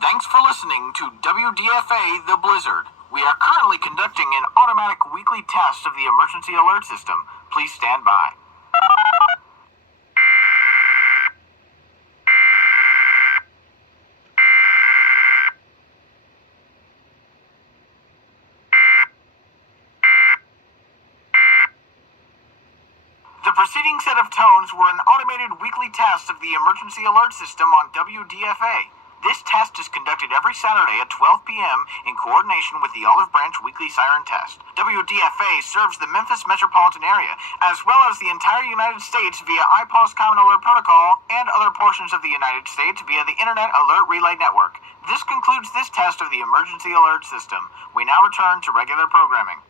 Thanks for listening to WDFA The Blizzard. We are currently conducting an automatic weekly test of the emergency alert system. Please stand by. The preceding set of tones were an automated weekly test of the emergency alert system on WDFA. This test is conducted every Saturday at 12 p.m. in coordination with the Olive Branch Weekly Siren Test. WDFA serves the Memphis metropolitan area, as well as the entire United States via IPOS Common Alert Protocol and other portions of the United States via the Internet Alert Relay Network. This concludes this test of the emergency alert system. We now return to regular programming.